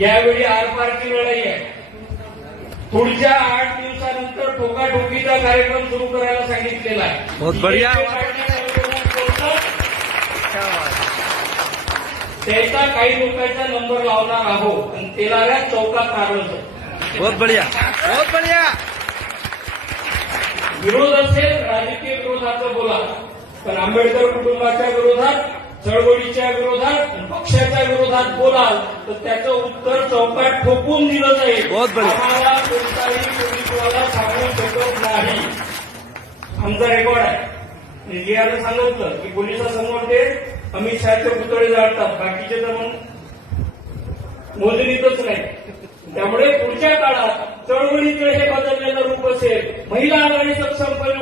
यावेळी आरपारची लढाई आहे. पुढच्या आठ दिवसानंतर ठोकाठोकीचा कार्यक्रम सुरू करायला सांगितलेला आहे. बहुत बढ़िया. त्याचा काही लोकांचा नंबर लावणार आहोत आणि तेलाऱ्या चौकात मारलं बहुत बढ़िया. बहुत बढ़िया. विरोध असेल राजकीय विरोधाचं बोला. पण आंबेडकर कुटुंबाच्या विरोधात चळवळीच्या विरोधात पक्षाच्या विरोधात बोलाल तर त्याचं उत्तर चौकात ठोकून दिलं जाईल. आम्हाला कोणताही पोलिसवाला सांगू शकत नाही. आमचा रेकॉर्ड आहे. मीडियानं सांगितलं की पोलिसासमोर ते अमित शहाचे पुतळे जाळतात. बाकीचे तर मग मोजणीतच नाही. त्यामुळे पुढच्या काळात चळवळीकडे हे बदललेलं रूप असेल. महिला आघाडी झाली